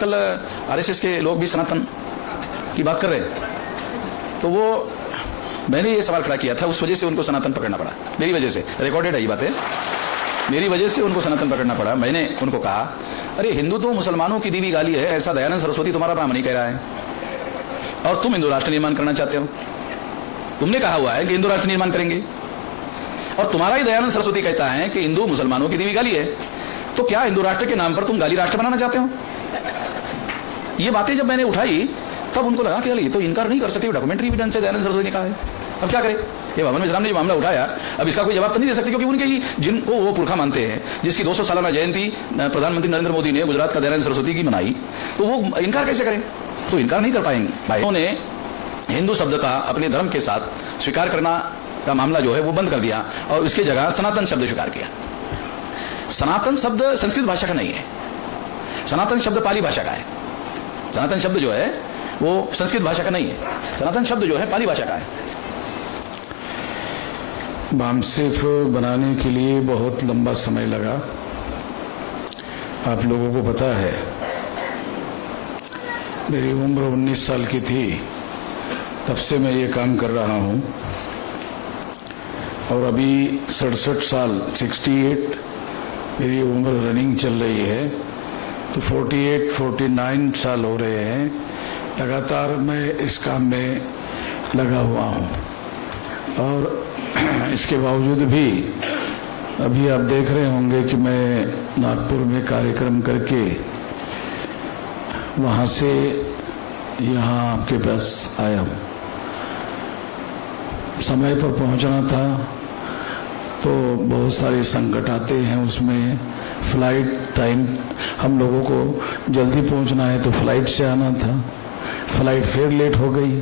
कल आरएसएस के लोग भी सनातन की बात कर रहे हैं, तो वो मैंने ये सवाल खड़ा किया था, उस वजह से उनको सनातन पकड़ना पड़ा, मेरी वजह से, रिकॉर्डेड है ये बातें, मेरी वजह से उनको सनातन पकड़ना पड़ा। मैंने उनको कहा, अरे हिंदू तो मुसलमानों की दी हुई गाली है, ऐसा दयानंद सरस्वती तुम्हारा ब्राह्मण ही कह रहा है, और तुम हिंदू राष्ट्र निर्माण करना चाहते हो। तुमने कहा हुआ है कि हिंदू राष्ट्र निर्माण करेंगे, और तुम्हारा ही दयानंद सरस्वती कहता है कि हिंदू मुसलमानों की दी हुई गाली है, तो क्या हिंदू राष्ट्र के नाम पर तुम गाली राष्ट्र बनाना चाहते हो? ये बातें जब मैंने उठाई तब उनको लगा कि ये तो इनकार नहीं कर सकते, डॉक्यूमेंट्री एविडेंस है, दयानंद सरस्वती ने कहा है, अब क्या करें। ये भवन मिश्राम ने जो मामला उठाया, अब इसका कोई जवाब तो नहीं दे सकते, क्योंकि उनके ही जिनको वो पुरखा मानते हैं, जिसकी 200 सालाना जयंती प्रधानमंत्री नरेंद्र मोदी ने गुजरात का दयानंद सरस्वती की मनाई, तो वो इनकार कैसे करें? तो इनकार नहीं कर पाएंगे। उन्होंने हिंदू शब्द का अपने धर्म के साथ स्वीकार करना का मामला जो है वो बंद कर दिया, और इसके जगह सनातन शब्द स्वीकार किया। सनातन शब्द संस्कृत भाषा का नहीं है, सनातन शब्द पाली भाषा का है। सनातन शब्द जो है वो संस्कृत भाषा का नहीं है, सनातन शब्द जो है पाली भाषा का है। बामसेफ बनाने के लिए बहुत लंबा समय लगा। आप लोगों को पता है, मेरी उम्र 19 साल की थी तब से मैं ये काम कर रहा हूँ, और अभी 67 साल 68 मेरी उम्र रनिंग चल रही है, तो 48-49 साल हो रहे हैं लगातार मैं इस काम में लगा हुआ हूँ। और इसके बावजूद भी अभी आप देख रहे होंगे कि मैं नागपुर में कार्यक्रम करके वहाँ से यहाँ आपके पास आया हूँ। समय पर पहुँचना था तो बहुत सारे संकट आते हैं, उसमें फ्लाइट टाइम, हम लोगों को जल्दी पहुंचना है तो फ्लाइट से आना था, फ्लाइट फिर लेट हो गई,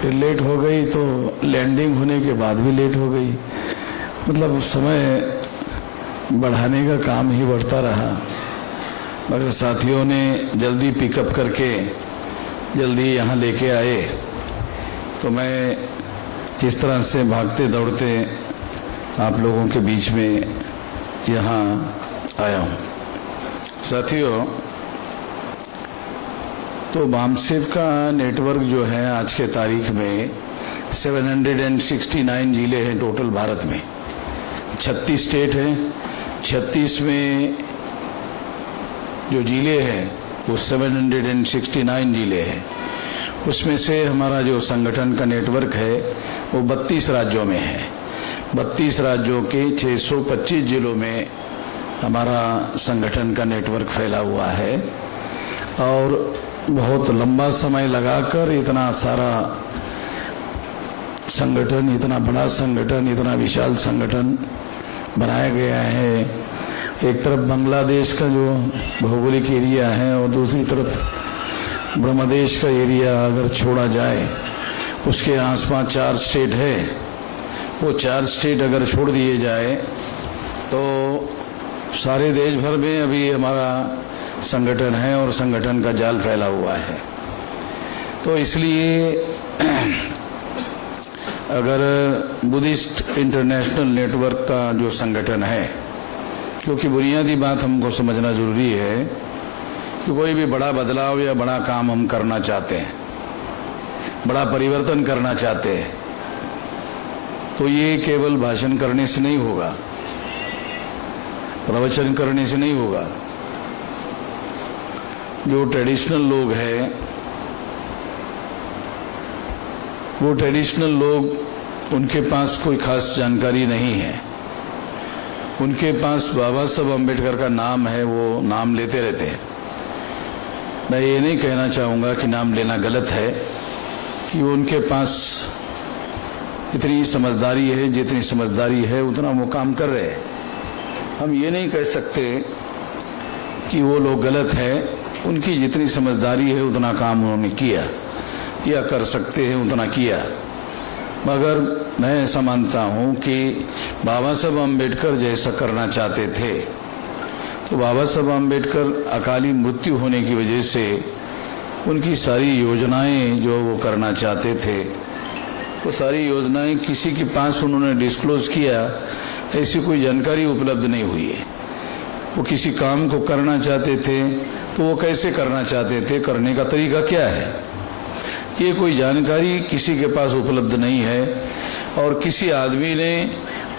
फिर लेट हो गई तो लैंडिंग होने के बाद भी लेट हो गई। मतलब समय बढ़ाने का काम ही बढ़ता रहा, मगर साथियों ने जल्दी पिकअप करके जल्दी यहाँ लेके आए, तो मैं इस तरह से भागते दौड़ते आप लोगों के बीच में यहाँ आया हूँ। साथियों, तो बामसेफ का नेटवर्क जो है आज के तारीख में 769 जिले हैं टोटल भारत में, 36 स्टेट हैं, 36 में जो जिले हैं वो 769 जिले हैं। उसमें से हमारा जो संगठन का नेटवर्क है वो 32 राज्यों में है। 32 राज्यों के 625 जिलों में हमारा संगठन का नेटवर्क फैला हुआ है, और बहुत लंबा समय लगाकर इतना सारा संगठन, इतना बड़ा संगठन, इतना विशाल संगठन बनाया गया है। एक तरफ बांग्लादेश का जो भौगोलिक एरिया है और दूसरी तरफ ब्रह्मदेश का एरिया अगर छोड़ा जाए, उसके आसपास 4 स्टेट है, वो 4 स्टेट अगर छोड़ दिए जाए तो सारे देश भर में अभी हमारा संगठन है और संगठन का जाल फैला हुआ है। तो इसलिए अगर बुद्धिस्ट इंटरनेशनल नेटवर्क का जो संगठन है, क्योंकि बुनियादी बात हमको समझना जरूरी है कि कोई भी बड़ा बदलाव या बड़ा काम हम करना चाहते हैं, बड़ा परिवर्तन करना चाहते हैं, तो ये केवल भाषण करने से नहीं होगा, प्रवचन करने से नहीं होगा। जो ट्रेडिशनल लोग हैं, वो ट्रेडिशनल लोग, उनके पास कोई खास जानकारी नहीं है, उनके पास बाबा साहब अम्बेडकर का नाम है, वो नाम लेते रहते हैं। मैं ये नहीं कहना चाहूँगा कि नाम लेना गलत है, कि उनके पास इतनी समझदारी है, जितनी समझदारी है उतना वो काम कर रहे हैं। हम ये नहीं कह सकते कि वो लोग गलत है, उनकी जितनी समझदारी है उतना काम उन्होंने किया, या कर सकते हैं उतना किया। मगर मैं ऐसा मानता हूँ कि बाबा साहब अम्बेडकर जैसा करना चाहते थे, तो बाबा साहब अम्बेडकर अकाली मृत्यु होने की वजह से उनकी सारी योजनाएं जो वो करना चाहते थे, वो सारी योजनाएं किसी के पास उन्होंने डिस्क्लोज किया, ऐसी कोई जानकारी उपलब्ध नहीं हुई है। वो किसी काम को करना चाहते थे तो वो कैसे करना चाहते थे, करने का तरीका क्या है, ये कोई जानकारी किसी के पास उपलब्ध नहीं है। और किसी आदमी ने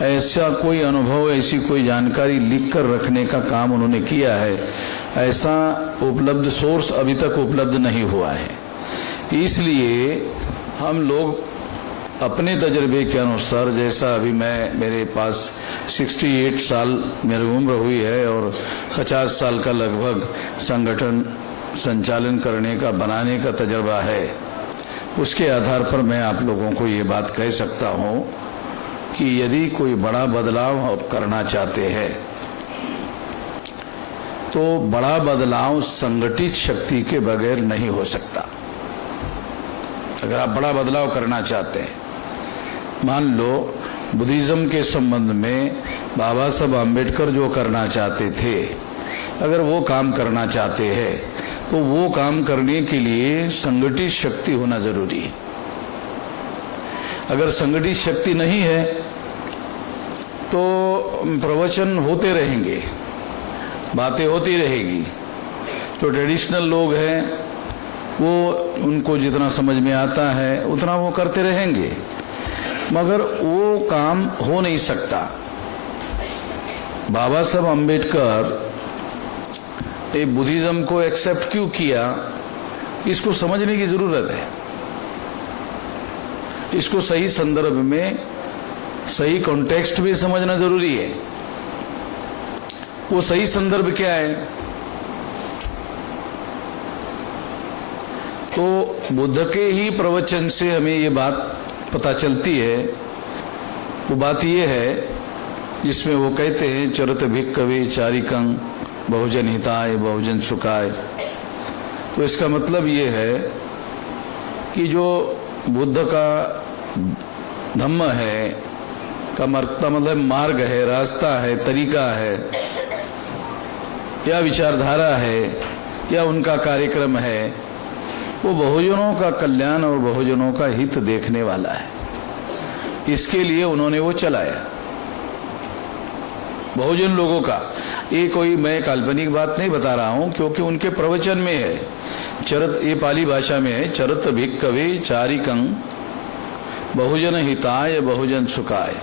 ऐसा कोई अनुभव, ऐसी कोई जानकारी लिख कर रखने का काम उन्होंने किया है, ऐसा उपलब्ध सोर्स अभी तक उपलब्ध नहीं हुआ है। इसलिए हम लोग अपने तजर्बे के अनुसार, जैसा अभी मेरे पास 68 साल मेरी उम्र हुई है और 50 साल का लगभग संगठन संचालन करने का, बनाने का तजर्बा है, उसके आधार पर मैं आप लोगों को ये बात कह सकता हूँ कि यदि कोई बड़ा बदलाव आप करना चाहते हैं तो बड़ा बदलाव संगठित शक्ति के बगैर नहीं हो सकता। अगर आप बड़ा बदलाव करना चाहते हैं, मान लो बुद्धिज्म के संबंध में बाबा साहब आम्बेडकर जो करना चाहते थे, अगर वो काम करना चाहते हैं तो वो काम करने के लिए संगठित शक्ति होना जरूरी है। अगर संगठित शक्ति नहीं है तो प्रवचन होते रहेंगे, बातें होती रहेगी। जो ट्रेडिशनल लोग हैं वो, उनको जितना समझ में आता है उतना वो करते रहेंगे, मगर वो काम हो नहीं सकता। बाबा साहब अम्बेडकर ये बुद्धिज्म को एक्सेप्ट क्यों किया, इसको समझने की जरूरत है। इसको सही संदर्भ में, सही कॉन्टेक्स्ट में समझना जरूरी है। वो सही संदर्भ क्या है? तो बुद्ध के ही प्रवचन से हमें ये बात पता चलती है। वो बात ये है जिसमें वो कहते हैं, चरत भिक्खवे चारिकं बहुजन हिताय बहुजन सुखाय। तो इसका मतलब ये है कि जो बुद्ध का धम्म है, का मतलब मार्ग है, रास्ता है, तरीका है, या विचारधारा है, या उनका कार्यक्रम है, वो बहुजनों का कल्याण और बहुजनों का हित देखने वाला है। इसके लिए उन्होंने वो चलाया, बहुजन लोगों का। ये कोई मैं काल्पनिक बात नहीं बता रहा हूं, क्योंकि उनके प्रवचन में है, चरत, ये पाली भाषा में है, चरत भिक्खवे चारिकं बहुजन हिताय बहुजन सुखाय।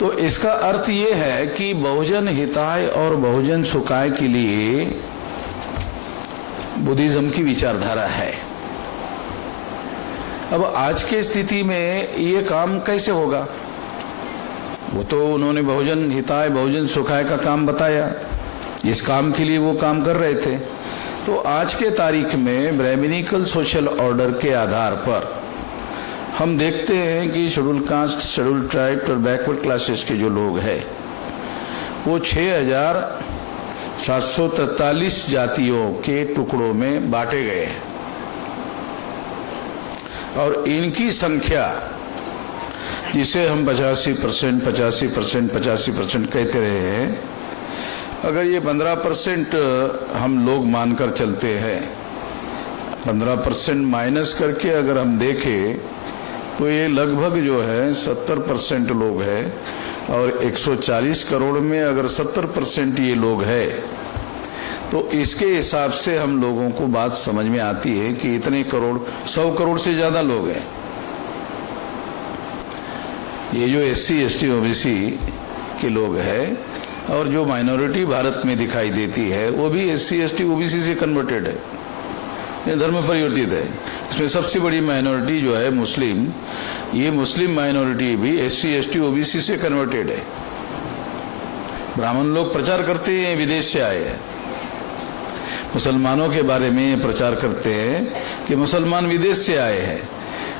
तो इसका अर्थ ये है कि बहुजन हिताय और बहुजन सुखाय के लिए बुद्धिज्म की विचारधारा है। अब आज के स्थिति में ये काम कैसे होगा? वो तो उन्होंने बहुजन हिताय बहुजन सुखाय का काम बताया, इस काम के लिए वो काम कर रहे थे। तो आज के तारीख में ब्राह्मणिकल सोशल ऑर्डर के आधार पर हम देखते हैं कि शेड्यूल कास्ट, शेड्यूल ट्राइब और बैकवर्ड क्लासेस के जो लोग हैं वो 6,743 जातियों के टुकड़ों में बांटे गए हैं। और इनकी संख्या, जिसे हम 85% कहते रहे हैं, अगर ये 15% हम लोग मानकर चलते हैं, 15% माइनस करके अगर हम देखें तो ये लगभग जो है 70% लोग हैं। और 140 करोड़ में अगर 70% ये लोग हैं तो इसके हिसाब से हम लोगों को बात समझ में आती है कि इतने करोड़, 100 करोड़ से ज्यादा लोग हैं। ये जो SC, ST, OBC के लोग हैं और जो माइनॉरिटी भारत में दिखाई देती है वो भी SC, ST, OBC से कन्वर्टेड है, ये धर्म परिवर्तित है। इसमें सबसे बड़ी माइनॉरिटी जो है मुस्लिम, ये मुस्लिम माइनॉरिटी भी SC, ST, OBC से कन्वर्टेड है। ब्राह्मण लोग प्रचार करते हैं विदेश से आए हैं, मुसलमानों के बारे में प्रचार करते हैं कि मुसलमान विदेश से आए हैं।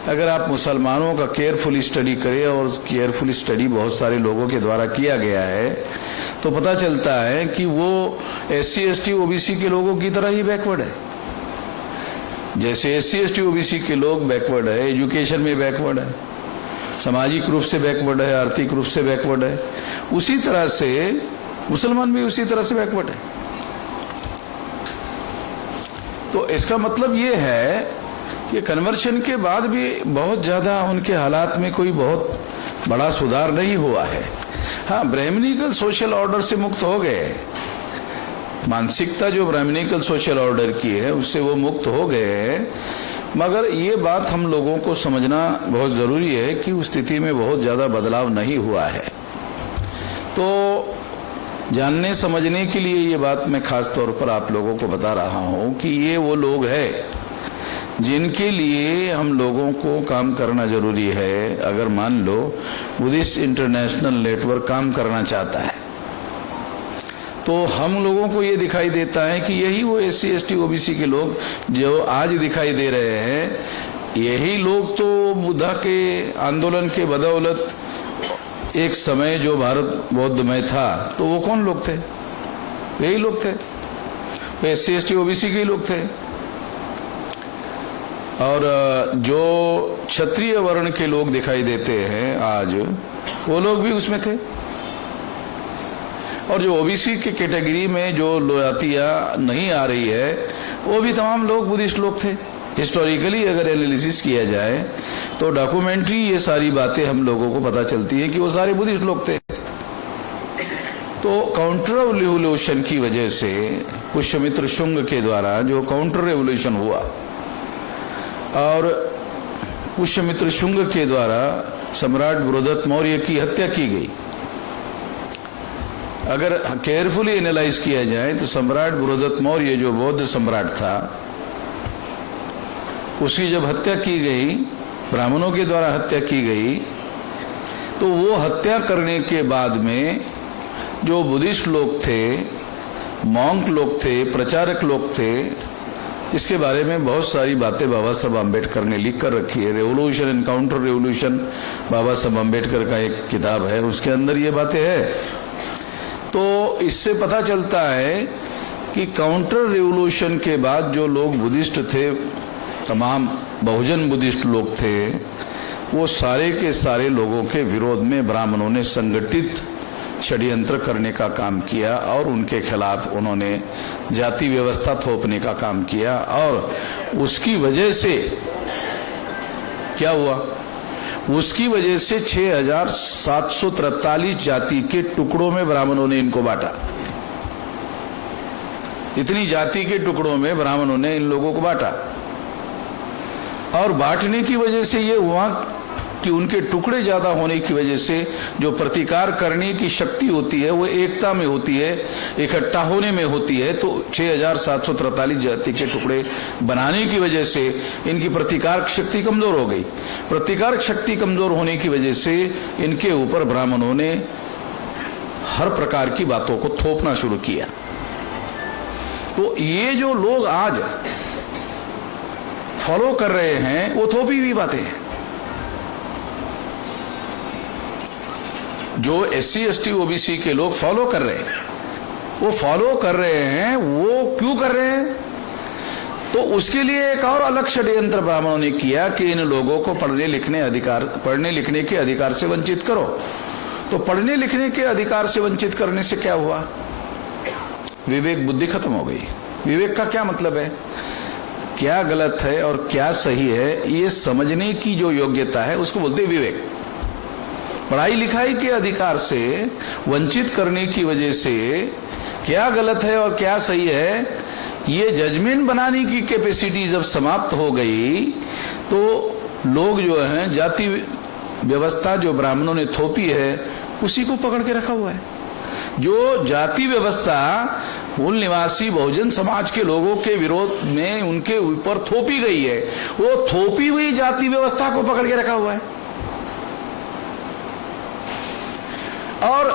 अगर आप मुसलमानों का केयरफुल स्टडी करें, और केयरफुल स्टडी बहुत सारे लोगों के द्वारा किया गया है, तो पता चलता है कि वो SC, ST, OBC के लोगों की तरह ही बैकवर्ड है। जैसे SC, ST, OBC के लोग बैकवर्ड है, एजुकेशन में बैकवर्ड है, सामाजिक रूप से बैकवर्ड है, आर्थिक रूप से बैकवर्ड है, उसी तरह से मुसलमान भी उसी तरह से बैकवर्ड है। तो इसका मतलब ये है कि कन्वर्शन के बाद भी बहुत ज्यादा उनके हालात में कोई बहुत बड़ा सुधार नहीं हुआ है। हाँ, ब्राह्मणिकल सोशल ऑर्डर से मुक्त हो गए। मानसिकता जो ब्राह्मणिकल सोशल ऑर्डर की है उससे वो मुक्त हो गए। मगर ये बात हम लोगों को समझना बहुत जरूरी है कि उस स्थिति में बहुत ज्यादा बदलाव नहीं हुआ है। तो जानने समझने के लिए ये बात मैं खास तौर पर आप लोगों को बता रहा हूं कि ये वो लोग हैं जिनके लिए हम लोगों को काम करना जरूरी है। अगर मान लो बुद्धिस्ट इंटरनेशनल नेटवर्क काम करना चाहता है तो हम लोगों को ये दिखाई देता है कि यही वो SC ST OBC के लोग जो आज दिखाई दे रहे हैं, यही लोग तो बुद्धा के आंदोलन के बदौलत एक समय जो भारत बौद्धमय था तो वो कौन लोग थे? यही लोग थे, वो SC ST OBC के ही लोग थे। और जो क्षत्रिय वर्ण के लोग दिखाई देते हैं आज, वो लोग भी उसमें थे। और जो OBC के कैटेगरी में जो जातियां नहीं आ रही है वो भी तमाम लोग बुद्धिस्ट लोग थे। हिस्टोरिकली अगर एनालिसिस किया जाए तो डॉक्यूमेंट्री ये सारी बातें हम लोगों को पता चलती है कि वो सारे बुद्धिस्ट लोग थे। तो काउंटर रेवोल्यूशन की वजह से पुष्यमित्र शुंग के द्वारा जो काउंटर रेवोल्यूशन हुआ और पुष्यमित्र शुंग के द्वारा सम्राट बृहदत्त मौर्य की हत्या की गई। अगर केयरफुली एनालाइज किया जाए तो सम्राट बृहदत्त मौर्य जो बौद्ध सम्राट था उसकी जब हत्या की गई, ब्राह्मणों के द्वारा हत्या की गई, तो वो हत्या करने के बाद में जो बुद्धिस्ट लोग थे, मॉन्क लोग थे, प्रचारक लोग थे, इसके बारे में बहुत सारी बातें बाबा साहब अम्बेडकर ने लिख कर रखी है। रेवोल्यूशन एंड काउंटर रेवोल्यूशन बाबा साहब अम्बेडकर का एक किताब है, उसके अंदर ये बातें है। तो इससे पता चलता है कि काउंटर रेवोल्यूशन के बाद जो लोग बुद्धिस्ट थे, तमाम बहुजन बुद्धिस्ट लोग थे, वो सारे के सारे लोगों के विरोध में ब्राह्मणों ने संगठित षड्यंत्र करने का काम किया और उनके खिलाफ उन्होंने जाति व्यवस्था थोपने का काम किया। और उसकी वजह से क्या हुआ? उसकी वजह से 6743 जाति के टुकड़ों में ब्राह्मणों ने इनको बांटा। इतनी जाति के टुकड़ों में ब्राह्मणों ने इन लोगों को बांटा और बांटने की वजह से ये हुआ कि उनके टुकड़े ज्यादा होने की वजह से जो प्रतिकार करने की शक्ति होती है वो एकता में होती है, इकट्ठा होने में होती है। तो 6743 जाति के टुकड़े बनाने की वजह से इनकी प्रतिकार शक्ति कमजोर हो गई। प्रतिकार शक्ति कमजोर होने की वजह से इनके ऊपर ब्राह्मणों ने हर प्रकार की बातों को थोपना शुरू किया। तो ये जो लोग आज फॉलो कर रहे हैं वो थोपी हुई बातें हैं। जो SC ST OBC के लोग फॉलो कर रहे हैं, वो फॉलो कर रहे हैं, वो क्यों कर रहे हैं? तो उसके लिए एक और अलग षड्यंत्र ब्राह्मणों ने किया कि इन लोगों को पढ़ने लिखने के अधिकार से वंचित करो। तो पढ़ने लिखने के अधिकार से वंचित करने से क्या हुआ? विवेक बुद्धि खत्म हो गई। विवेक का क्या मतलब है? क्या गलत है और क्या सही है ये समझने की जो योग्यता है उसको बोलते हैं विवेक। पढ़ाई लिखाई के अधिकार से वंचित करने की वजह से क्या गलत है और क्या सही है ये जजमेंट बनाने की कैपेसिटी जब समाप्त हो गई तो लोग जो हैं जाति व्यवस्था जो ब्राह्मणों ने थोपी है उसी को पकड़ के रखा हुआ है। जो जाति व्यवस्था मूल निवासी बहुजन समाज के लोगों के विरोध में उनके ऊपर थोपी गई है, वो थोपी हुई जाति व्यवस्था को पकड़ के रखा हुआ है। और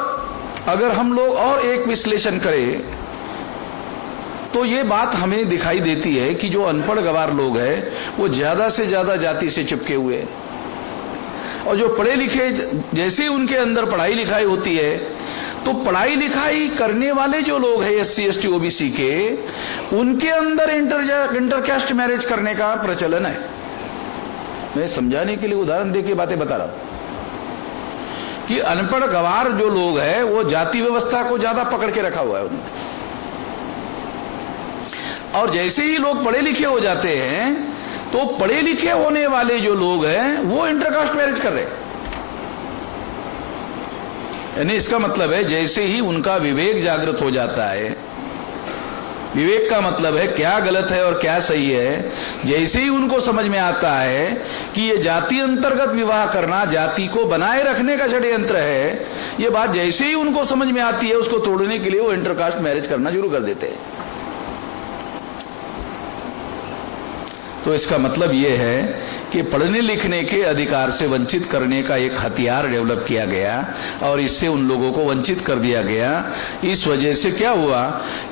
अगर हम लोग और एक विश्लेषण करें तो ये बात हमें दिखाई देती है कि जो अनपढ़ गवार लोग हैं वो ज्यादा से ज्यादा जाति से चिपके हुए हैं और जो पढ़े लिखे जैसे उनके अंदर पढ़ाई लिखाई होती है तो पढ़ाई लिखाई करने वाले जो लोग हैं SC ST OBC के उनके अंदर इंटरकास्ट मैरिज करने का प्रचलन है। मैं समझाने के लिए उदाहरण देके बातें बता रहा हूं कि अनपढ़ गवार जो लोग हैं वो जाति व्यवस्था को ज्यादा पकड़ के रखा हुआ है उन्होंने। और जैसे ही लोग पढ़े लिखे हो जाते हैं तो पढ़े लिखे होने वाले जो लोग हैं वो इंटरकास्ट मैरिज कर रहे हैं। यानी इसका मतलब है जैसे ही उनका विवेक जागृत हो जाता है, विवेक का मतलब है क्या गलत है और क्या सही है, जैसे ही उनको समझ में आता है कि ये जाति अंतर्गत विवाह करना जाति को बनाए रखने का षड्यंत्र है, ये बात जैसे ही उनको समझ में आती है, उसको तोड़ने के लिए वो इंटरकास्ट मैरिज करना शुरू कर देते हैं। तो इसका मतलब ये है कि पढ़ने लिखने के अधिकार से वंचित करने का एक हथियार डेवलप किया गया और इससे उन लोगों को वंचित कर दिया गया। इस वजह से क्या हुआ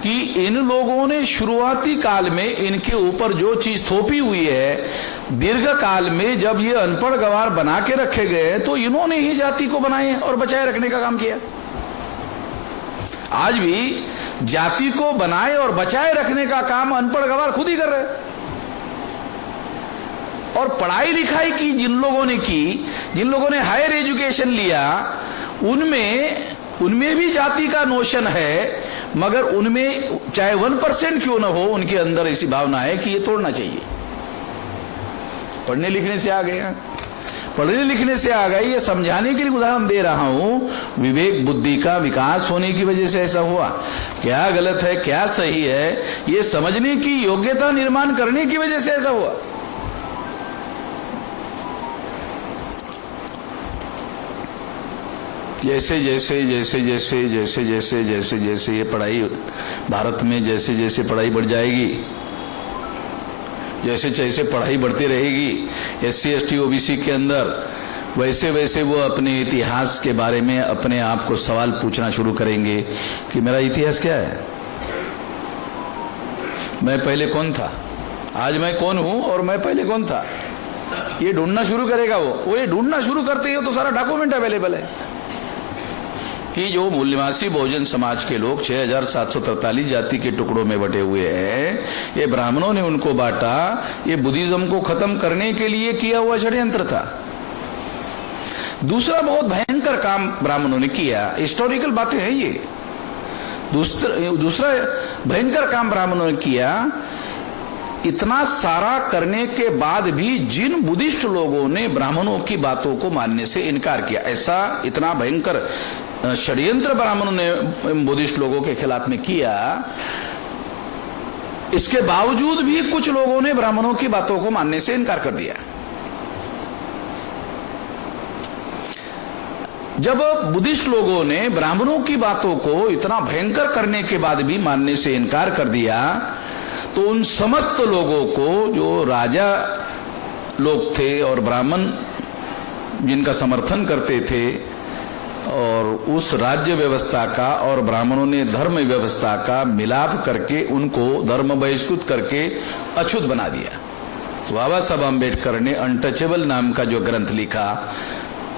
कि इन लोगों ने शुरुआती काल में इनके ऊपर जो चीज थोपी हुई है, दीर्घ काल में जब ये अनपढ़ गवार बना के रखे गए तो इन्होंने ही जाति को बनाए और बचाए रखने का काम किया। आज भी जाति को बनाए और बचाए रखने का काम अनपढ़ गवार खुद ही कर रहे हैं। और पढ़ाई लिखाई की जिन लोगों ने हायर एजुकेशन लिया, उनमें भी जाति का नोशन है, मगर उनमें चाहे 1% क्यों ना हो, उनके अंदर ऐसी भावना है कि ये तोड़ना चाहिए। पढ़ने लिखने से आ गया, पढ़ने लिखने से आ गए। ये समझाने के लिए उदाहरण दे रहा हूं, विवेक बुद्धि का विकास होने की वजह से ऐसा हुआ। क्या गलत है क्या सही है, ये समझने की योग्यता निर्माण करने की वजह से ऐसा हुआ। जैसे जैसे ये पढ़ाई भारत में जैसे पढ़ाई बढ़ जाएगी, जैसे पढ़ाई बढ़ती रहेगी SC ST OBC के अंदर, वैसे वो अपने इतिहास के बारे में अपने आप को सवाल पूछना शुरू करेंगे कि मेरा इतिहास क्या है, मैं पहले कौन था, आज मैं कौन हूं और मैं पहले कौन था। ये ढूंढना शुरू करेगा वो ये ढूंढना शुरू करते ही तो सारा डॉक्यूमेंट अवेलेबल है कि जो मूल्यवासी बहुजन समाज के लोग 6743 जाति के टुकड़ों में बटे हुए हैं, ये ब्राह्मणों ने उनको बांटा, ये बुद्धिज्म को खत्म करने के लिए किया हुआ षड्यंत्र था। दूसरा बहुत भयंकर काम ब्राह्मणों ने किया, हिस्टोरिकल बातें हैं ये। दूसरा भयंकर काम ब्राह्मणों ने किया, इतना सारा करने के बाद भी जिन बुद्धिस्ट लोगों ने ब्राह्मणों की बातों को मानने से इनकार किया, ऐसा इतना भयंकर षड्यंत्र ब्राह्मणों ने बुद्धिस्ट लोगों के खिलाफ में किया, इसके बावजूद भी कुछ लोगों ने ब्राह्मणों की बातों को मानने से इनकार कर दिया। जब बुद्धिस्ट लोगों ने ब्राह्मणों की बातों को इतना भयंकर करने के बाद भी मानने से इनकार कर दिया, तो उन समस्त लोगों को, जो राजा लोग थे और ब्राह्मण जिनका समर्थन करते थे, और उस राज्य व्यवस्था का और ब्राह्मणों ने धर्म व्यवस्था का मिलाप करके उनको धर्म बहिष्कृत करके अछूत बना दिया। बाबा साहब अम्बेडकर ने अनटचेबल नाम का जो ग्रंथ लिखा,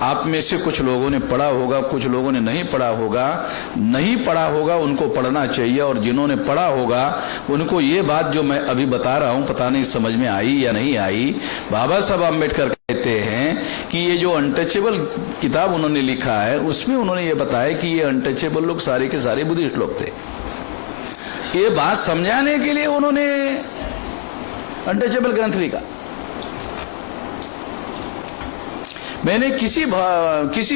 आप में से कुछ लोगों ने पढ़ा होगा, कुछ लोगों ने नहीं पढ़ा होगा। नहीं पढ़ा होगा उनको पढ़ना चाहिए, और जिन्होंने पढ़ा होगा उनको ये बात जो मैं अभी बता रहा हूं पता नहीं समझ में आई या नहीं आई। बाबा साहब अम्बेडकर कहते हैं कि ये जो अनटचेबल किताब उन्होंने लिखा है, उसमें उन्होंने ये बताया कि ये अनटचेबल लोग सारे के सारे बुद्धिस्ट लोग थे। ये बात समझाने के लिए उन्होंने अनटचेबल ग्रंथ लिखा। मैंने किसी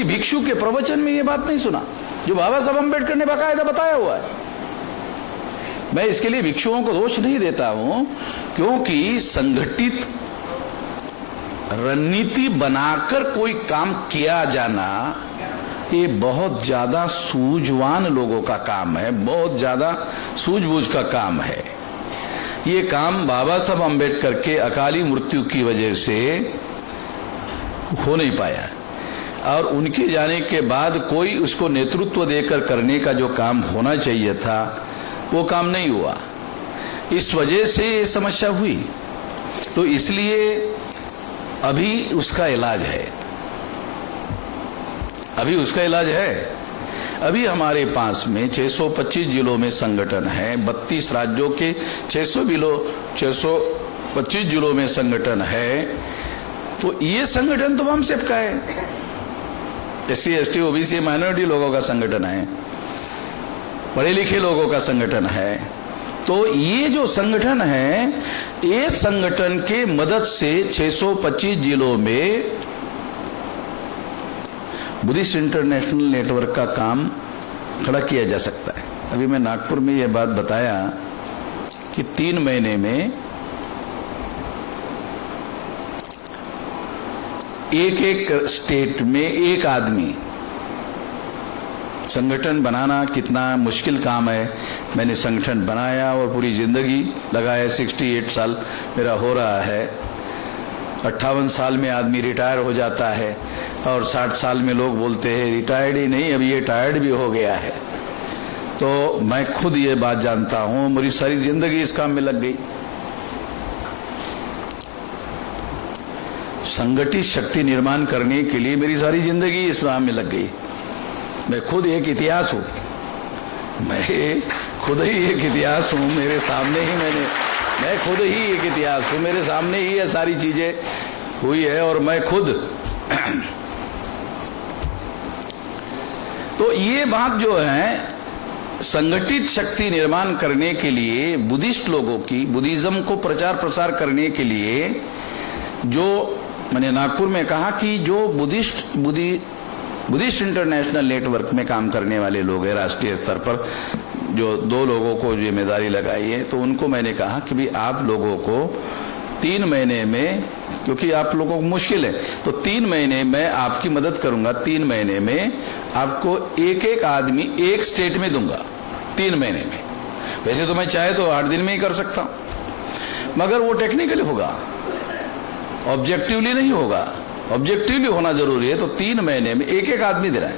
भिक्षु के प्रवचन में ये बात नहीं सुना जो बाबा साहब अम्बेडकर ने बाकायदा बताया हुआ है। मैं इसके लिए भिक्षुओं को दोष नहीं देता हूं, क्योंकि संगठित रणनीति बनाकर कोई काम किया जाना ये बहुत ज्यादा सूझवान लोगों का काम है, बहुत ज्यादा सूझबूझ का काम है। ये काम बाबा साहब अम्बेडकर के अकाली मृत्यु की वजह से हो नहीं पाया, और उनके जाने के बाद कोई उसको नेतृत्व देकर करने का जो काम होना चाहिए था वो काम नहीं हुआ। इस वजह से ये समस्या हुई। तो इसलिए अभी उसका इलाज है, अभी उसका इलाज है। अभी हमारे पास में 625 जिलों में संगठन है, 32 राज्यों के 625 जिलों में संगठन है। तो ये संगठन तो हम सबका है, SC ST OBC माइनॉरिटी लोगों का संगठन है, पढ़े लिखे लोगों का संगठन है। तो ये जो संगठन है, ये संगठन के मदद से 625 जिलों में बुद्धिस्ट इंटरनेशनल नेटवर्क का काम खड़ा किया जा सकता है। अभी मैं नागपुर में यह बात बताया कि 3 महीने में एक स्टेट में एक आदमी संगठन बनाना कितना मुश्किल काम है। मैंने संगठन बनाया और पूरी जिंदगी लगाया, 68 साल मेरा हो रहा है। 58 साल में आदमी रिटायर हो जाता है और 60 साल में लोग बोलते हैं रिटायर्ड ही नहीं, अभी ये टायर्ड भी हो गया है। तो मैं खुद ये बात जानता हूं, मेरी सारी जिंदगी इस काम में लग गई। संगठित शक्ति निर्माण करने के लिए मेरी सारी जिंदगी इस काम में लग गई। मैं खुद एक इतिहास हूं, मैं खुद ही एक इतिहास हूं। मेरे सामने ही मैं खुद ही एक इतिहास हूं, मेरे सामने ही ये सारी चीजें हुई है और मैं खुद तो ये बात जो है, संगठित शक्ति निर्माण करने के लिए बुद्धिस्ट लोगों की, बुद्धिज्म को प्रचार प्रसार करने के लिए जो मैंने नागपुर में कहा कि जो बुद्धिस्ट इंटरनेशनल नेटवर्क में काम करने वाले लोग हैं राष्ट्रीय स्तर पर, जो 2 लोगों को जिम्मेदारी लगाई है, तो उनको मैंने कहा कि भाई आप लोगों को 3 महीने में, क्योंकि आप लोगों को मुश्किल है, तो 3 महीने में आपकी मदद करूंगा। 3 महीने में आपको एक आदमी एक स्टेट में दूंगा 3 महीने में। वैसे तो मैं चाहे तो 8 दिन में ही कर सकता हूं, मगर वो टेक्निकली होगा, ऑब्जेक्टिवली नहीं होगा। ऑब्जेक्टिवली होना जरूरी है। तो 3 महीने में एक आदमी दे रहा है,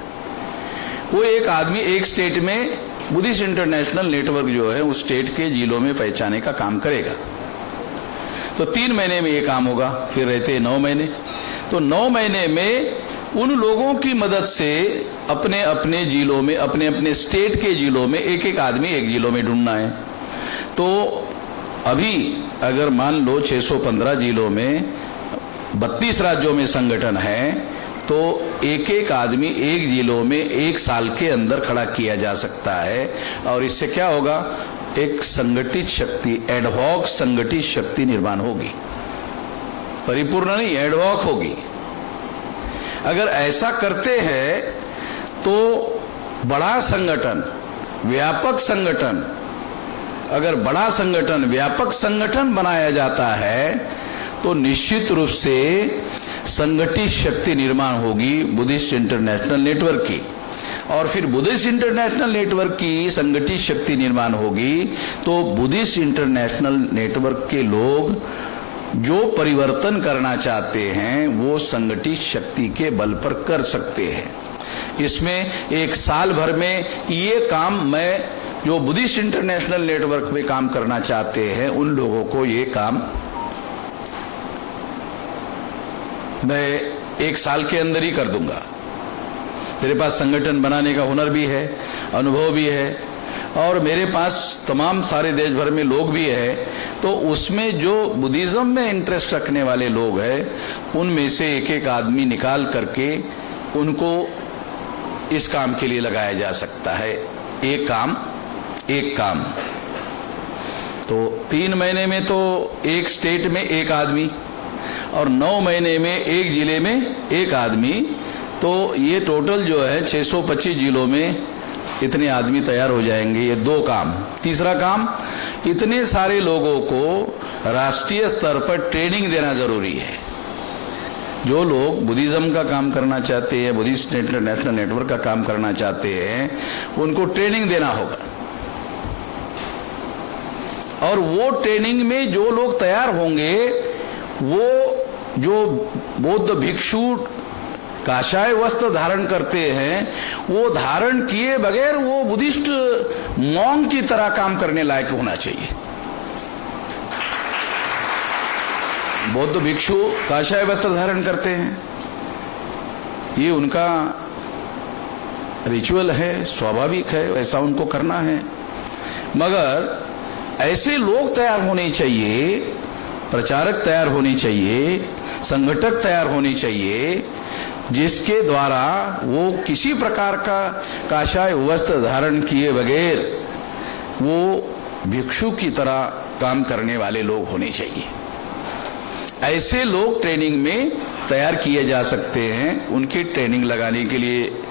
वो एक आदमी एक स्टेट में बुद्धिस्ट इंटरनेशनल नेटवर्क जो है उस स्टेट के जिलों में पहचाने का काम करेगा। तो 3 महीने में ये काम होगा, फिर रहते 9 महीने। तो 9 महीने में उन लोगों की मदद से अपने अपने जिलों में, अपने अपने स्टेट के जिलों में एक आदमी एक जिलों में ढूंढना है। तो अभी अगर मान लो 615 जिलों में 32 राज्यों में संगठन है, तो एक आदमी एक जिलों में 1 साल के अंदर खड़ा किया जा सकता है। और इससे क्या होगा, एक संगठित शक्ति, एडहॉक संगठित शक्ति निर्माण होगी। परिपूर्ण नहीं, एडहॉक होगी। अगर ऐसा करते हैं तो बड़ा संगठन, व्यापक संगठन, अगर बड़ा संगठन, व्यापक संगठन बनाया जाता है तो निश्चित रूप से संगठित शक्ति निर्माण होगी बुद्धिस्ट इंटरनेशनल नेटवर्क की। और फिर बुद्धिस्ट इंटरनेशनल नेटवर्क की संगठित शक्ति निर्माण होगी तो बुद्धिस्ट इंटरनेशनल नेटवर्क के लोग जो परिवर्तन करना चाहते हैं वो संगठित शक्ति के बल पर कर सकते हैं। इसमें 1 साल भर में ये काम, मैं जो बुद्धिस्ट इंटरनेशनल नेटवर्क में काम करना चाहते हैं उन लोगों को ये काम मैं 1 साल के अंदर ही कर दूंगा। मेरे पास संगठन बनाने का हुनर भी है, अनुभव भी है, और मेरे पास तमाम सारे देश भर में लोग भी है। तो उसमें जो बुद्धिज्म में इंटरेस्ट रखने वाले लोग हैं उनमें से एक आदमी निकाल करके उनको इस काम के लिए लगाया जा सकता है। एक काम। तो 3 महीने में तो एक स्टेट में एक आदमी और 9 महीने में एक जिले में एक आदमी। तो ये टोटल जो है 625 जिलों में इतने आदमी तैयार हो जाएंगे। ये 2 काम। तीसरा काम, इतने सारे लोगों को राष्ट्रीय स्तर पर ट्रेनिंग देना जरूरी है। जो लोग बुद्धिज्म का काम करना चाहते हैं, बुद्धिस्ट इंटरनेशनल नेटवर्क का काम करना चाहते हैं, उनको ट्रेनिंग देना होगा। और वो ट्रेनिंग में जो लोग तैयार होंगे, वो जो बौद्ध भिक्षु काशाय वस्त्र धारण करते हैं, वो धारण किए बगैर वो बुद्धिस्ट मॉन्क की तरह काम करने लायक होना चाहिए। बौद्ध भिक्षु काशाय वस्त्र धारण करते हैं, ये उनका रिचुअल है, स्वाभाविक है, ऐसा उनको करना है। मगर ऐसे लोग तैयार होने चाहिए, प्रचारक तैयार होने चाहिए, संगठक तैयार होने चाहिए, जिसके द्वारा वो किसी प्रकार का काशाय वस्त्र धारण किए बगैर वो भिक्षु की तरह काम करने वाले लोग होने चाहिए। ऐसे लोग ट्रेनिंग में तैयार किए जा सकते हैं, उनकी ट्रेनिंग लगाने के लिए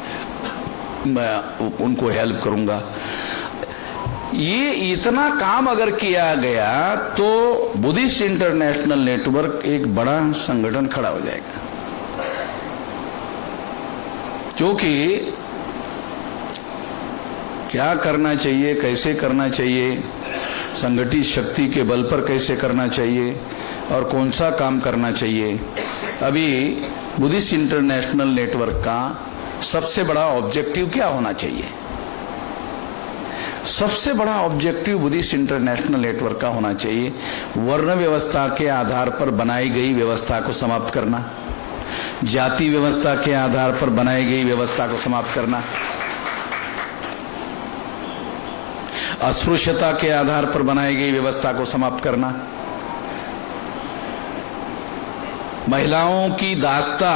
मैं उनको हेल्प करूंगा। ये इतना काम अगर किया गया तो बुद्धिस्ट इंटरनेशनल नेटवर्क एक बड़ा संगठन खड़ा हो जाएगा, क्योंकि क्या करना चाहिए, कैसे करना चाहिए, संगठित शक्ति के बल पर कैसे करना चाहिए और कौन सा काम करना चाहिए। अभी बुद्धिस्ट इंटरनेशनल नेटवर्क का सबसे बड़ा ऑब्जेक्टिव क्या होना चाहिए? सबसे बड़ा ऑब्जेक्टिव बुद्धिस्ट इंटरनेशनल नेटवर्क का होना चाहिए वर्ण व्यवस्था के आधार पर बनाई गई व्यवस्था को समाप्त करना, जाति व्यवस्था के आधार पर बनाई गई व्यवस्था को समाप्त करना, अस्पृश्यता के आधार पर बनाई गई व्यवस्था को समाप्त करना, महिलाओं की दासता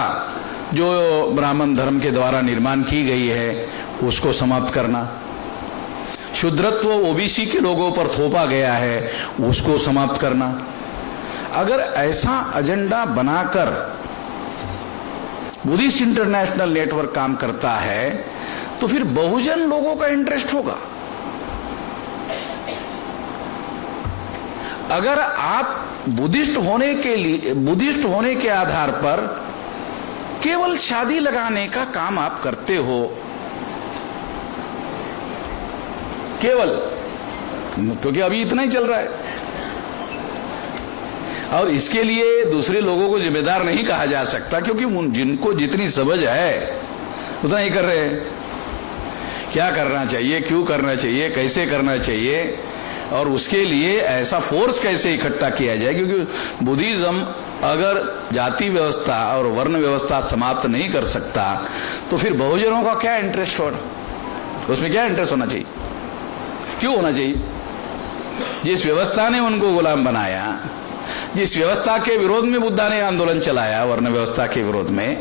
जो ब्राह्मण धर्म के द्वारा निर्माण की गई है उसको समाप्त करना, शूद्रत्व ओबीसी के लोगों पर थोपा गया है उसको समाप्त करना। अगर ऐसा एजेंडा बनाकर बुद्धिस्ट इंटरनेशनल नेटवर्क काम करता है तो फिर बहुजन लोगों का इंटरेस्ट होगा। अगर आप बुद्धिस्ट होने के आधार पर केवल शादी लगाने का काम आप करते हो, केवल क्योंकि अभी इतना ही चल रहा है और इसके लिए दूसरे लोगों को जिम्मेदार नहीं कहा जा सकता, क्योंकि जिनको जितनी समझ है उतना ही कर रहे हैं। क्या करना चाहिए, क्यों करना चाहिए, कैसे करना चाहिए और उसके लिए ऐसा फोर्स कैसे इकट्ठा किया जाए, क्योंकि बुद्धिज्म अगर जाति व्यवस्था और वर्ण व्यवस्था समाप्त नहीं कर सकता तो फिर बहुजनों का क्या इंटरेस्ट हो, उसमें क्या इंटरेस्ट होना चाहिए, क्यों होना चाहिए? जिस व्यवस्था ने उनको गुलाम बनाया, जिस व्यवस्था के विरोध में बुद्धा ने आंदोलन चलाया, वर्ण व्यवस्था के विरोध में,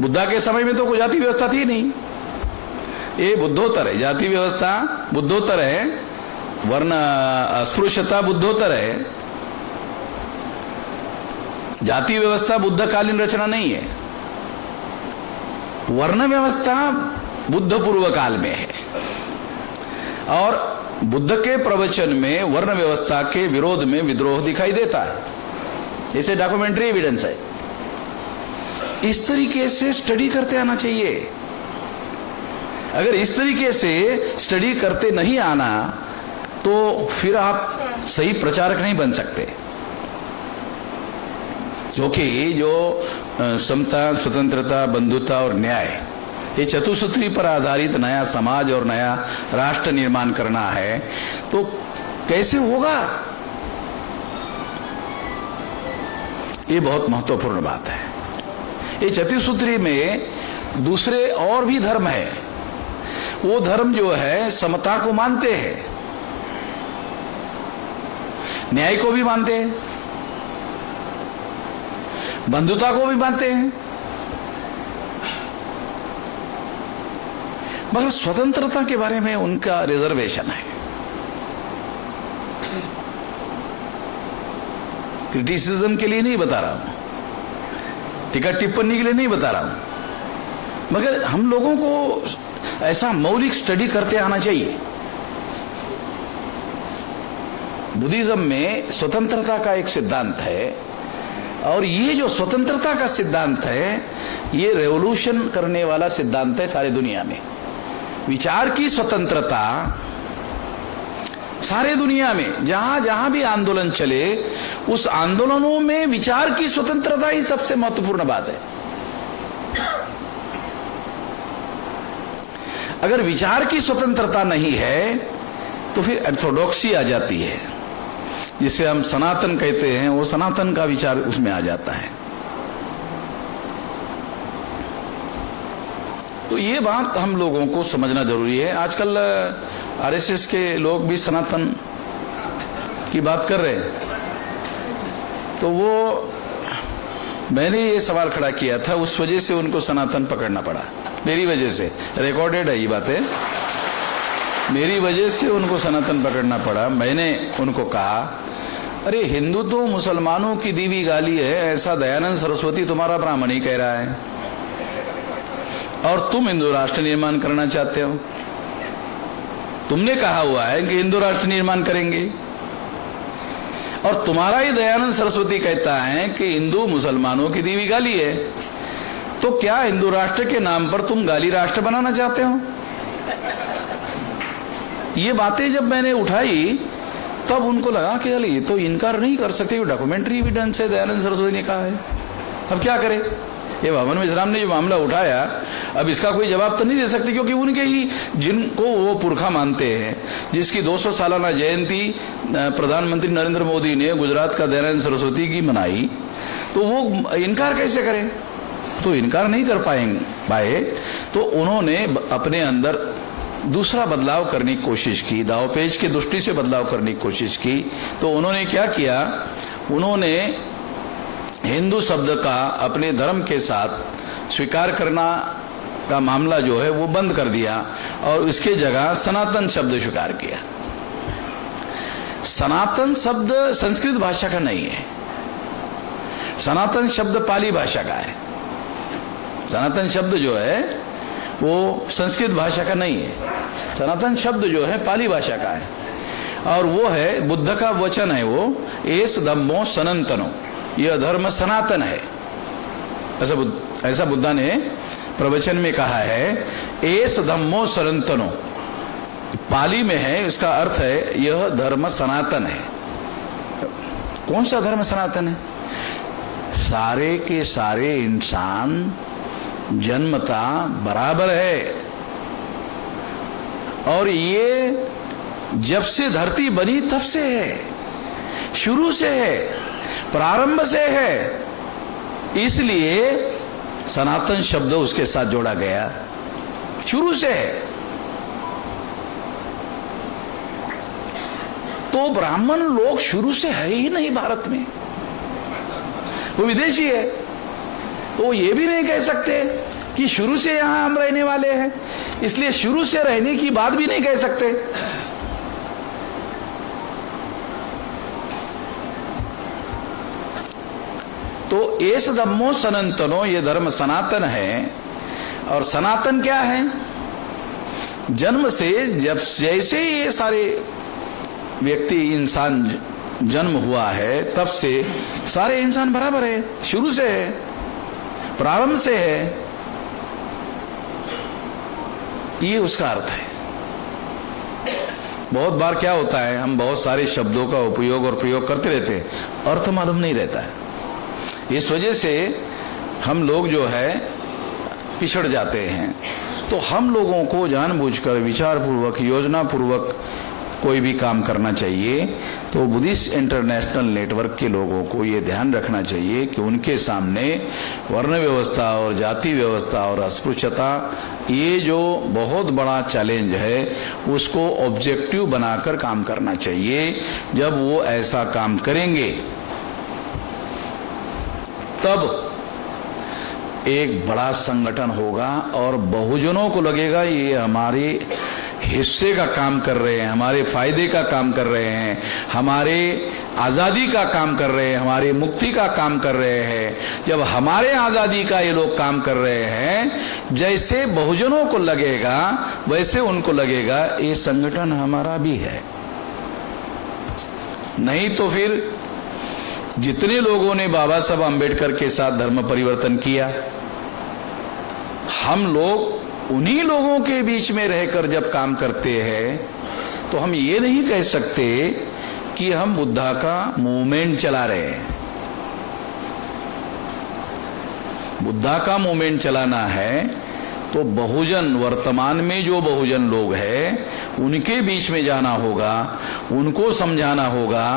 बुद्धा के समय में तो कोई जाति व्यवस्था थी नहीं, ये बुद्धोत्तर है। जाति व्यवस्था बुद्धोत्तर है, वर्ण अस्पृश्यता बुद्धोत्तर है, जाति व्यवस्था बुद्धकालीन रचना नहीं है। वर्ण व्यवस्था बुद्ध पूर्व काल में है और बुद्ध के प्रवचन में वर्ण व्यवस्था के विरोध में विद्रोह दिखाई देता है। इसे डॉक्यूमेंट्री एविडेंस है। इस तरीके से स्टडी करते आना चाहिए। अगर इस तरीके से स्टडी करते नहीं आना तो फिर आप सही प्रचारक नहीं बन सकते, क्योंकि जो समता, स्वतंत्रता, बंधुता और न्याय, ये चतुसूत्री पर आधारित नया समाज और नया राष्ट्र निर्माण करना है तो कैसे होगा, ये बहुत महत्वपूर्ण बात है। ये चतुसूत्री में दूसरे और भी धर्म है, वो धर्म जो है समता को मानते हैं, न्याय को भी मानते हैं, बंधुता को भी मानते हैं, मगर स्वतंत्रता के बारे में उनका रिजर्वेशन है। क्रिटिसिज्म के लिए नहीं बता रहा हूं, टीका टिप्पणी के लिए नहीं बता रहा हूं, मगर हम लोगों को ऐसा मौलिक स्टडी करते आना चाहिए। बुद्धिज्म में स्वतंत्रता का एक सिद्धांत है और ये जो स्वतंत्रता का सिद्धांत है ये रेवोल्यूशन करने वाला सिद्धांत है सारी दुनिया में। विचार की स्वतंत्रता सारे दुनिया में जहां जहां भी आंदोलन चले उस आंदोलनों में विचार की स्वतंत्रता ही सबसे महत्वपूर्ण बात है। अगर विचार की स्वतंत्रता नहीं है तो फिर ऑर्थोडॉक्सी आ जाती है, जिसे हम सनातन कहते हैं, वो सनातन का विचार उसमें आ जाता है। तो ये बात हम लोगों को समझना जरूरी है। आजकल आरएसएस के लोग भी सनातन की बात कर रहे हैं, तो वो मैंने ये सवाल खड़ा किया था, उस वजह से उनको सनातन पकड़ना पड़ा, मेरी वजह से। रिकॉर्डेड है ये बातें, मेरी वजह से उनको सनातन पकड़ना पड़ा। मैंने उनको कहा अरे हिंदू तो मुसलमानों की दी हुई गाली है, ऐसा दयानंद सरस्वती तुम्हारा ब्राह्मण ही कह रहा है, और तुम हिंदू राष्ट्र निर्माण करना चाहते हो। तुमने कहा हुआ है कि हिंदू राष्ट्र निर्माण करेंगे, और तुम्हारा ही दयानंद सरस्वती कहता है कि हिंदू मुसलमानों की दी हुई गाली है। तो क्या हिंदू राष्ट्र के नाम पर तुम गाली राष्ट्र बनाना चाहते हो? ये बातें जब मैंने उठाई तब उनको लगा कि अरे ये तो इनकार नहीं कर सकते, डॉक्यूमेंट्री एविडेंस है, दयानंद सरस्वती ने कहा है, अब क्या करें। ये भवन मिश्राम ने जो मामला उठाया, अब इसका कोई जवाब तो नहीं दे सकते, क्योंकि उनके ही जिनको वो पुरखा मानते हैं, जिसकी 200 सालाना जयंती प्रधानमंत्री नरेंद्र मोदी ने गुजरात का दयानंद सरस्वती की मनाई, तो वो इनकार कैसे करें? तो इनकार नहीं कर पाए। तो उन्होंने अपने अंदर दूसरा बदलाव करने की कोशिश की, दावपेच की दृष्टि से बदलाव करने की कोशिश की। तो उन्होंने क्या किया, उन्होंने हिंदू शब्द का अपने धर्म के साथ स्वीकार करना का मामला जो है वो बंद कर दिया, और इसके जगह सनातन शब्द स्वीकार किया। सनातन शब्द संस्कृत भाषा का नहीं है, सनातन शब्द पाली भाषा का है। सनातन शब्द जो है वो संस्कृत भाषा का नहीं है, सनातन शब्द जो है पाली भाषा का है, और वो है बुद्ध का वचन है, वो एस धम्मो सनातनो, यह धर्म सनातन है, ऐसा बुद्धा ने प्रवचन में कहा है। एस धम्मो सनातनो पाली में है, इसका अर्थ है यह धर्म सनातन है। कौन सा धर्म सनातन है? सारे के सारे इंसान जन्मता बराबर है, और ये जब से धरती बनी तब से है, शुरू से है, प्रारंभ से है, इसलिए सनातन शब्द उसके साथ जोड़ा गया, शुरू से है। तो ब्राह्मण लोग शुरू से है ही नहीं भारत में, वो विदेशी है। तो ये भी नहीं कह सकते कि शुरू से यहां हम रहने वाले हैं, इसलिए शुरू से रहने की बात भी नहीं कह सकते। तो एस धम्मो सनातनो, ये धर्म सनातन है। और सनातन क्या है? जन्म से जब जैसे ये सारे व्यक्ति इंसान जन्म हुआ है तब से सारे इंसान बराबर है, शुरू से है, प्रारंभ से है, ये उसका अर्थ है। बहुत बार क्या होता है, हम बहुत सारे शब्दों का उपयोग और प्रयोग करते रहते हैं, अर्थ मालूम नहीं रहता है। इस वजह से हम लोग जो है पिछड़ जाते हैं। तो हम लोगों को जानबूझकर विचारपूर्वक योजनापूर्वक कोई भी काम करना चाहिए। तो बुद्धिस्ट इंटरनेशनल नेटवर्क के लोगों को ये ध्यान रखना चाहिए कि उनके सामने वर्ण व्यवस्था और जाति व्यवस्था और अस्पृश्यता, ये जो बहुत बड़ा चैलेंज है, उसको ऑब्जेक्टिव बनाकर काम करना चाहिए। जब वो ऐसा काम करेंगे तब एक बड़ा संगठन होगा और बहुजनों को लगेगा ये हमारे हिस्से का काम कर रहे हैं, हमारे फायदे का काम कर रहे हैं, हमारे आजादी का काम कर रहे हैं, हमारी मुक्ति का काम कर रहे हैं। जब हमारे आजादी का ये लोग काम कर रहे हैं, जैसे बहुजनों को लगेगा वैसे उनको लगेगा ये संगठन हमारा भी है। नहीं तो फिर जितने लोगों ने बाबा साहब अम्बेडकर के साथ धर्म परिवर्तन किया, हम लोग उन्हीं लोगों के बीच में रहकर जब काम करते हैं तो हम ये नहीं कह सकते कि हम बुद्धा का मूवमेंट चला रहे हैं। बुद्धा का मूवमेंट चलाना है तो बहुजन, वर्तमान में जो बहुजन लोग हैं उनके बीच में जाना होगा, उनको समझाना होगा,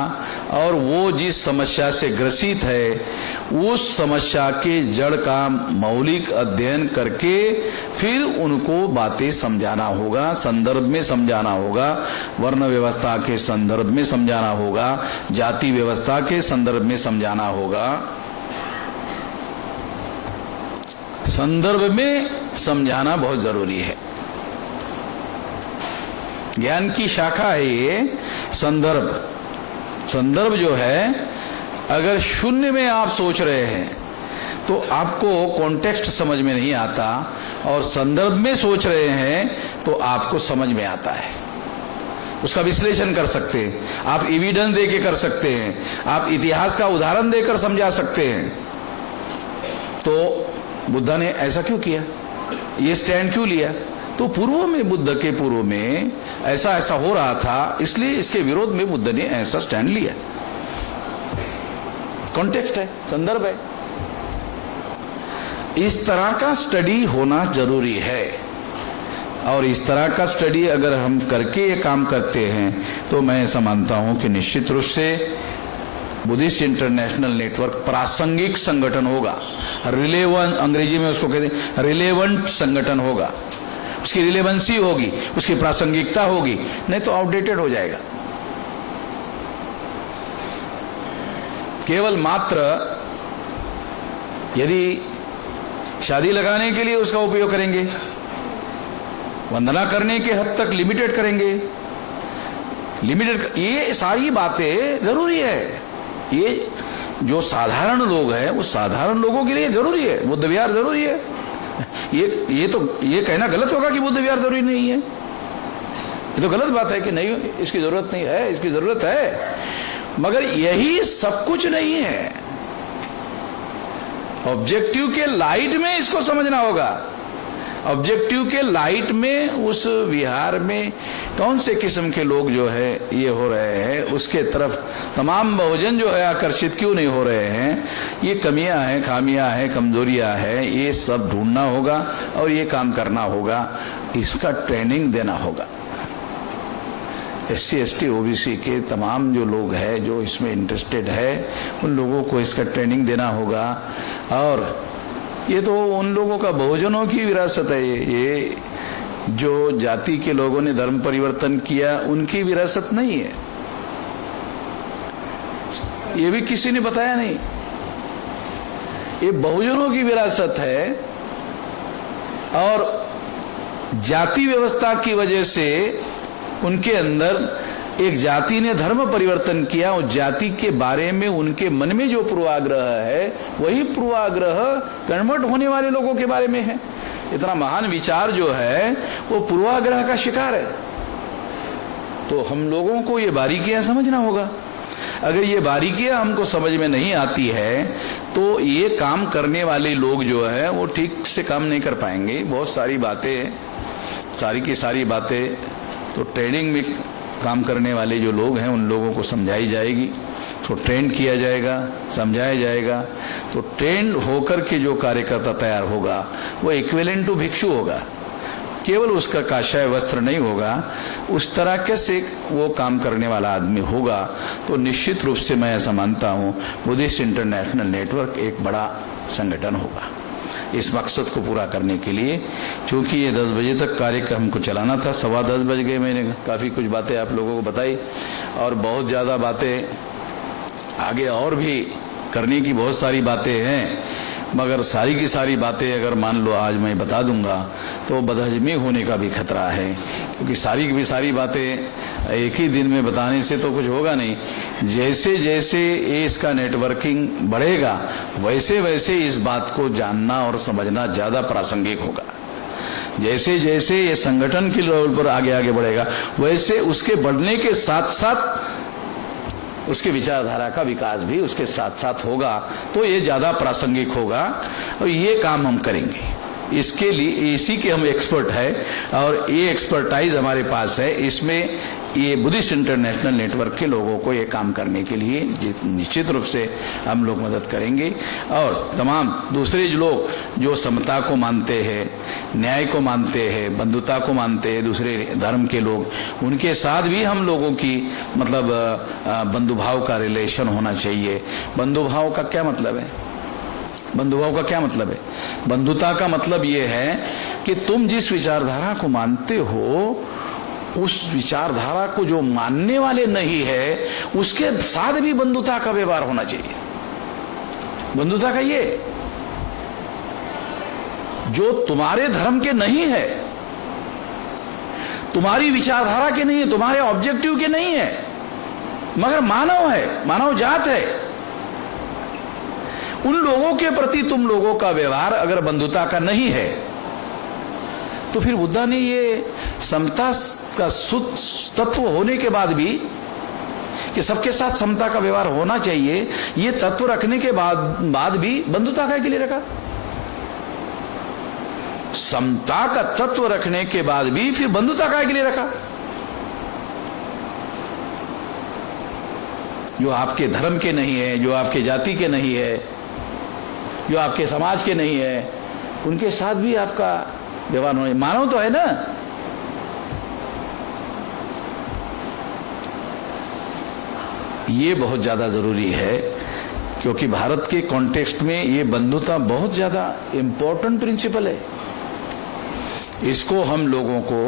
और वो जिस समस्या से ग्रसित है उस समस्या के जड़ का मौलिक अध्ययन करके फिर उनको बातें समझाना होगा, संदर्भ में समझाना होगा, वर्ण व्यवस्था के संदर्भ में समझाना होगा, जाति व्यवस्था के संदर्भ में समझाना होगा। संदर्भ में समझाना बहुत जरूरी है। ज्ञान की शाखा है ये संदर्भ। संदर्भ जो है, अगर शून्य में आप सोच रहे हैं तो आपको कॉन्टेक्स्ट समझ में नहीं आता, और संदर्भ में सोच रहे हैं तो आपको समझ में आता है। उसका विश्लेषण कर सकते हैं, आप एविडेंस देके कर सकते हैं, आप इतिहास का उदाहरण देकर समझा सकते हैं। तो बुद्ध ने ऐसा क्यों किया, ये स्टैंड क्यों लिया? तो पूर्व में, बुद्ध के पूर्व में ऐसा ऐसा हो रहा था, इसलिए इसके विरोध में बुद्ध ने ऐसा स्टैंड लिया। कॉन्टेक्स्ट है, संदर्भ है। इस तरह का स्टडी होना जरूरी है, और इस तरह का स्टडी अगर हम करके ये काम करते हैं तो मैं ऐसा मानता हूं कि निश्चित रूप से बुद्धिस्ट इंटरनेशनल नेटवर्क प्रासंगिक संगठन होगा। रिलेवेंट, अंग्रेजी में उसको कहते हैं रिलेवेंट संगठन होगा। उसकी रिलेवेंसी होगी, उसकी प्रासंगिकता होगी, नहीं तो आउटडेटेड हो जाएगा। केवल मात्र यदि शादी लगाने के लिए उसका उपयोग करेंगे, वंदना करने के हद तक लिमिटेड करेंगे, ये सारी बातें जरूरी है। ये जो साधारण लोग हैं, वो साधारण लोगों के लिए जरूरी है। बुद्ध विहार जरूरी है। ये कहना गलत होगा कि बुद्ध विहार जरूरी नहीं है। ये तो गलत बात है कि नहीं, इसकी जरूरत नहीं है, इसकी जरूरत है, मगर यही सब कुछ नहीं है। ऑब्जेक्टिव के लाइट में इसको समझना होगा। ऑब्जेक्टिव के लाइट में उस विहार में कौन से किस्म के लोग जो है ये हो रहे हैं, उसके तरफ तमाम बहुजन जो है आकर्षित क्यों नहीं हो रहे हैं, ये कमियां हैं, खामियां हैं, कमजोरियां हैं, ये सब ढूंढना होगा और ये काम करना होगा। इसका ट्रेनिंग देना होगा। SC ST OBC के तमाम जो लोग हैं जो इसमें इंटरेस्टेड है, उन लोगों को इसका ट्रेनिंग देना होगा। और ये तो उन लोगों का, बहुजनों की विरासत है। ये जो जाति के लोगों ने धर्म परिवर्तन किया, उनकी विरासत नहीं है। ये भी किसी ने बताया नहीं। ये बहुजनों की विरासत है, और जाति व्यवस्था की वजह से उनके अंदर एक जाति ने धर्म परिवर्तन किया। उस जाति के बारे में उनके मन में जो पूर्वाग्रह है, वही पूर्वाग्रह कन्वर्ट होने वाले लोगों के बारे में है। इतना महान विचार जो है वो पूर्वाग्रह का शिकार है। तो हम लोगों को ये बारीकियां समझना होगा। अगर ये बारीकियां हमको समझ में नहीं आती है तो ये काम करने वाले लोग जो है वो ठीक से काम नहीं कर पाएंगे। बहुत सारी बातें, सारी की सारी बातें तो ट्रेनिंग में काम करने वाले जो लोग हैं उन लोगों को समझाई जाएगी, तो ट्रेन किया जाएगा, समझाया जाएगा। तो ट्रेन होकर के जो कार्यकर्ता तैयार होगा वो इक्विवेलेंट टू भिक्षु होगा। केवल उसका काषाय वस्त्र नहीं होगा, उस तरह के से वो काम करने वाला आदमी होगा। तो निश्चित रूप से मैं ऐसा मानता हूँ बुद्धिस्ट इंटरनेशनल नेटवर्क एक बड़ा संगठन होगा। इस मकसद को पूरा करने के लिए, क्योंकि ये 10 बजे तक कार्यक्रम को चलाना था, 10:15 बज गए। मैंने काफ़ी कुछ बातें आप लोगों को बताई, और बहुत ज़्यादा बातें आगे और भी करने की बहुत सारी बातें हैं, मगर सारी की सारी बातें अगर मान लो आज मैं बता दूंगा तो बदहजमी होने का भी खतरा है, क्योंकि सारी की सारी बातें एक ही दिन में बताने से तो कुछ होगा नहीं। जैसे जैसे ये इसका नेटवर्किंग बढ़ेगा, वैसे वैसे इस बात को जानना और समझना ज्यादा प्रासंगिक होगा। जैसे जैसे ये संगठन के लेवल पर आगे आगे बढ़ेगा, वैसे उसके बढ़ने के साथ साथ उसके विचारधारा का विकास भी उसके साथ साथ होगा। तो ये ज्यादा प्रासंगिक होगा, और ये काम हम करेंगे। इसके लिए इसी के हम एक्सपर्ट है, और ये एक्सपर्टाइज हमारे पास है। इसमें ये बुद्धिस्ट इंटरनेशनल नेटवर्क के लोगों को ये काम करने के लिए निश्चित रूप से हम लोग मदद करेंगे। और तमाम दूसरे लोग जो समता को मानते हैं, न्याय को मानते हैं, बंधुता को मानते हैं, दूसरे धर्म के लोग, उनके साथ भी हम लोगों की मतलब बंधुभाव का रिलेशन होना चाहिए। बंधुभाव का क्या मतलब है? बंधुभाव का क्या मतलब है? बंधुता का मतलब ये है कि तुम जिस विचारधारा को मानते हो, उस विचारधारा को जो मानने वाले नहीं है, उसके साथ भी बंधुता का व्यवहार होना चाहिए। बंधुता का ये जो तुम्हारे धर्म के नहीं है, तुम्हारी विचारधारा के नहीं है, तुम्हारे ऑब्जेक्टिव के नहीं है, मगर मानव है, मानव जात है। उन लोगों के प्रति तुम लोगों का व्यवहार अगर बंधुता का नहीं है तो फिर बुद्धा ने ये समता का शुद्ध तत्व होने के बाद भी कि सबके साथ समता का व्यवहार होना चाहिए, ये तत्व रखने के बाद भी बंधुता का के लिए रखा। समता का तत्व रखने के बाद भी फिर बंधुता का के लिए रखा। जो आपके धर्म के नहीं है, जो आपके जाति के नहीं है, जो आपके समाज के नहीं है, उनके साथ भी आपका व्यवहार होना। मानव तो है ना। ये बहुत ज्यादा जरूरी है क्योंकि भारत के कॉन्टेक्स्ट में ये बंधुता बहुत ज्यादा इंपॉर्टेंट प्रिंसिपल है। इसको हम लोगों को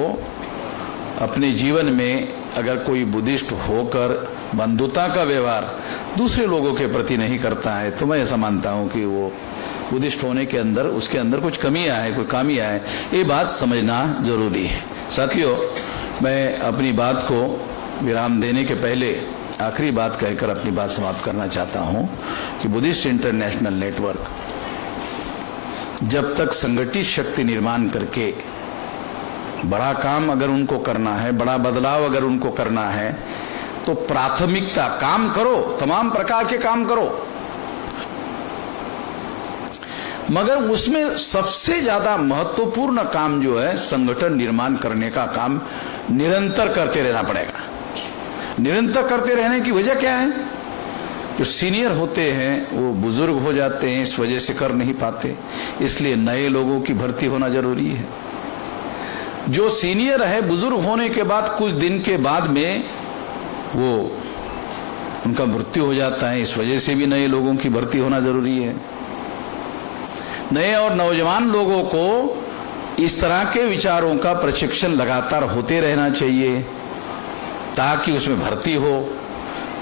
अपने जीवन में अगर कोई बुद्धिस्ट होकर बंधुता का व्यवहार दूसरे लोगों के प्रति नहीं करता है तो मैं ऐसा मानता हूं कि वो बुद्धिस्ट होने के अंदर उसके अंदर कुछ कमियां है, कोई खामियां है। ये बात समझना जरूरी है। साथियों, मैं अपनी बात को विराम देने के पहले आखिरी बात कहकर अपनी बात समाप्त करना चाहता हूं कि बुद्धिस्ट इंटरनेशनल नेटवर्क जब तक संगठित शक्ति निर्माण करके बड़ा काम अगर उनको करना है, बड़ा बदलाव अगर उनको करना है तो प्राथमिकता काम करो, तमाम प्रकार के काम करो, मगर उसमें सबसे ज्यादा महत्वपूर्ण काम जो है संगठन निर्माण करने का काम निरंतर करते रहना पड़ेगा। निरंतर करते रहने की वजह क्या है? जो सीनियर होते हैं वो बुजुर्ग हो जाते हैं, इस वजह से कर नहीं पाते, इसलिए नए लोगों की भर्ती होना जरूरी है। जो सीनियर है बुजुर्ग होने के बाद कुछ दिन के बाद में वो उनका मृत्यु हो जाता है, इस वजह से भी नए लोगों की भर्ती होना जरूरी है। नए और नौजवान लोगों को इस तरह के विचारों का प्रशिक्षण लगातार होते रहना चाहिए ताकि उसमें भर्ती हो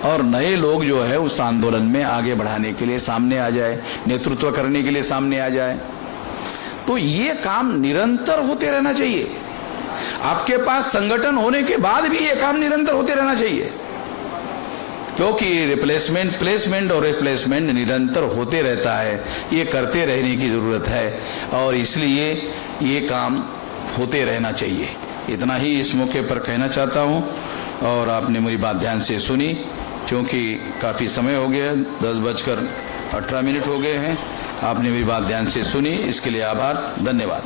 और नए लोग जो है उस आंदोलन में आगे बढ़ाने के लिए सामने आ जाए, नेतृत्व करने के लिए सामने आ जाए। तो ये काम निरंतर होते रहना चाहिए। आपके पास संगठन होने के बाद भी ये काम निरंतर होते रहना चाहिए क्योंकि प्लेसमेंट और रिप्लेसमेंट निरंतर होते रहता है। ये करते रहने की जरूरत है और इसलिए ये काम होते रहना चाहिए। इतना ही इस मौके पर कहना चाहता हूं और आपने मेरी बात ध्यान से सुनी क्योंकि काफी समय हो गया, 10:18 हो गए हैं। आपने मेरी बात ध्यान से सुनी, इसके लिए आभार, धन्यवाद।